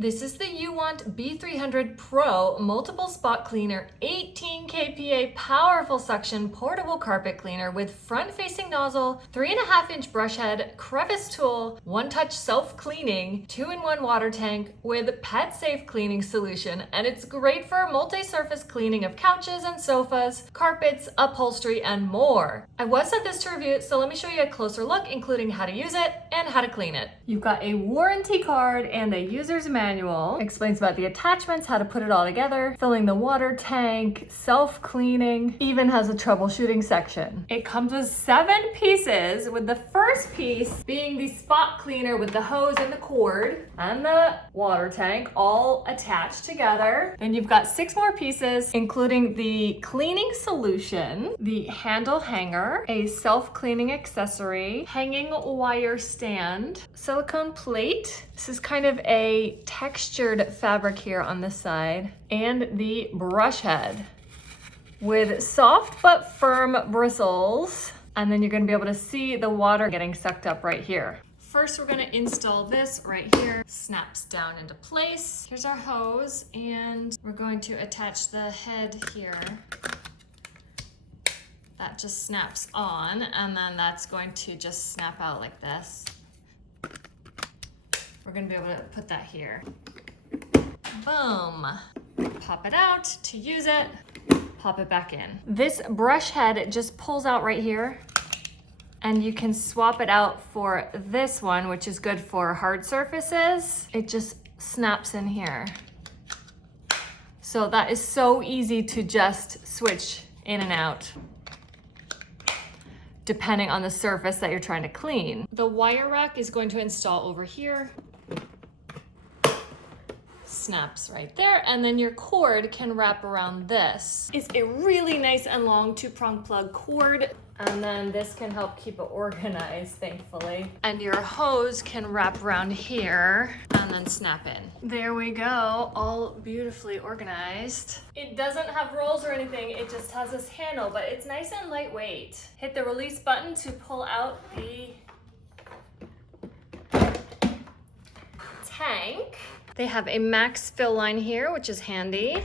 This is the Uwant B300 Pro Multiple Spot Cleaner 18 kPa powerful suction portable carpet cleaner with front-facing nozzle, 3.5-inch brush head, crevice tool, one-touch self-cleaning, 2-in-1 water tank with pet-safe cleaning solution, and it's great for multi-surface cleaning of couches and sofas, carpets, upholstery, and more. I was set this to review, so let me show you a closer look, including how to use it and how to clean it. You've got a warranty card and a user's manual. Explains about the attachments, how to put it all together, filling the water tank, self-cleaning, even has a troubleshooting section. It comes with 7 pieces, with the first piece being the spot cleaner with the hose and the cord and the water tank all attached together. Then you've got 6 more pieces, including the cleaning solution, the handle hanger, a self-cleaning accessory, hanging wire stand, silicone plate. This is kind of a textured fabric here on this side, and the brush head with soft but firm bristles. And then you're going to be able to see the water getting sucked up right here. First, we're going to install this right here. Snaps down into place. Here's our hose, and we're going to attach the head here. That just snaps on, and then that's going to just snap out like this. We're going to be able to put that here. Boom. Pop it out to use it. Pop it back in. This brush head just pulls out right here, and you can swap it out for this one, which is good for hard surfaces. It just snaps in here. So that is so easy to just switch in and out, depending on the surface that you're trying to clean. The wire rack is going to install over here. Snaps right there, and then your cord can wrap around this. It's a really nice and long 2-prong plug cord, and then this can help keep it organized, thankfully. And your hose can wrap around here and then snap in. There we go, all beautifully organized. It doesn't have rolls or anything, it just has this handle, but it's nice and lightweight. Hit the release button to pull out the tank. They have a max fill line here, which is handy.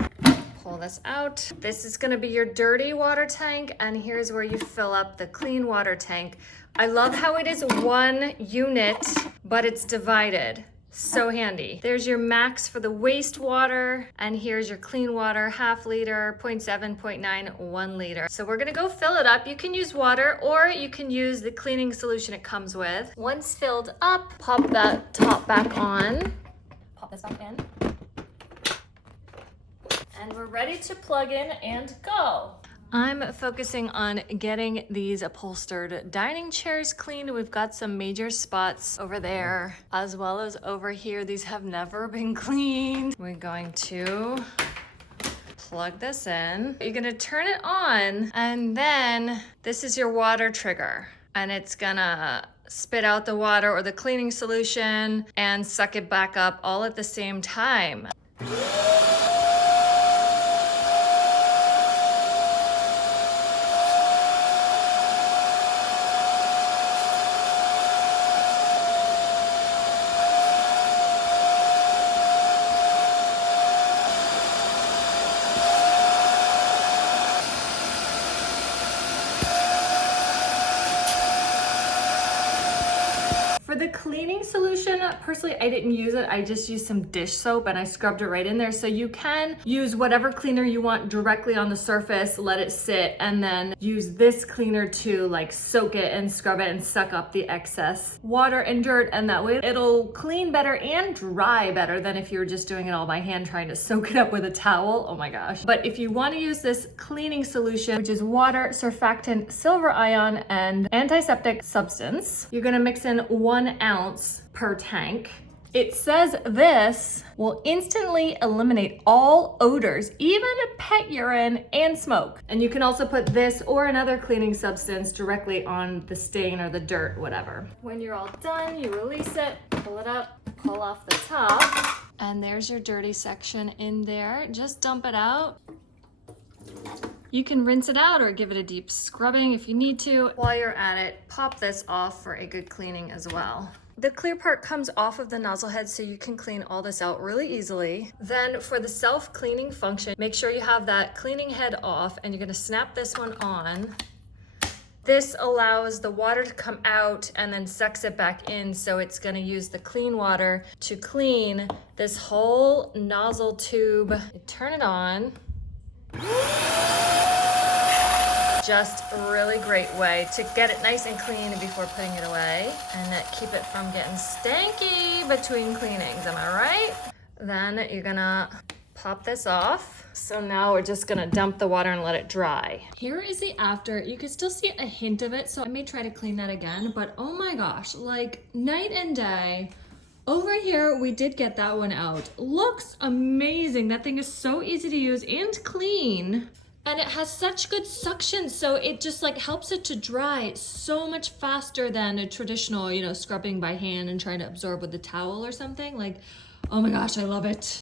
Pull this out. This is gonna be your dirty water tank, and here's where you fill up the clean water tank. I love how it is one unit, but it's divided. So handy. There's your max for the wastewater, and here's your clean water, 1/2 liter, 0.7, 0.9, 1 liter. So we're gonna go fill it up. You can use water, or you can use the cleaning solution it comes with. Once filled up, pop that top back on. Pop this back in. And we're ready to plug in and go. I'm focusing on getting these upholstered dining chairs cleaned. We've got some major spots over there, as well as over here. These have never been cleaned. We're going to plug this in. You're gonna turn it on, and then this is your water trigger, and it's gonna spit out the water or the cleaning solution and suck it back up all at the same time. For the cleaning solution, personally, I didn't use it. I just used some dish soap and I scrubbed it right in there. So you can use whatever cleaner you want directly on the surface, let it sit, and then use this cleaner to like soak it and scrub it and suck up the excess water and dirt. And that way it'll clean better and dry better than if you were just doing it all by hand trying to soak it up with a towel. Oh my gosh. But if you want to use this cleaning solution, which is water, surfactant, silver ion, and antiseptic substance, you're gonna mix in 1 ounce per tank. It says this will instantly eliminate all odors, even pet urine and smoke. And you can also put this or another cleaning substance directly on the stain or the dirt, whatever. When you're all done, you release it, pull it up, pull off the top, and there's your dirty section in there. Just dump it out. You can rinse it out or give it a deep scrubbing if you need to. While you're at it, pop this off for a good cleaning as well. The clear part comes off of the nozzle head so you can clean all this out really easily. Then for the self-cleaning function, make sure you have that cleaning head off and you're gonna snap this one on. This allows the water to come out and then sucks it back in, so it's gonna use the clean water to clean this whole nozzle tube. You turn it on. Just a really great way to get it nice and clean before putting it away and keep it from getting stanky between cleanings, am I right? Then you're gonna pop this off. So now we're just gonna dump the water and let it dry. Here is the after. You can still see a hint of it, so I may try to clean that again, but oh my gosh, like night and day. Over here, we did get that one out. Looks amazing. That thing is so easy to use and clean. And it has such good suction, so it just like helps it to dry so much faster than a traditional, scrubbing by hand and trying to absorb with a towel or something. Like, oh my gosh, I love it.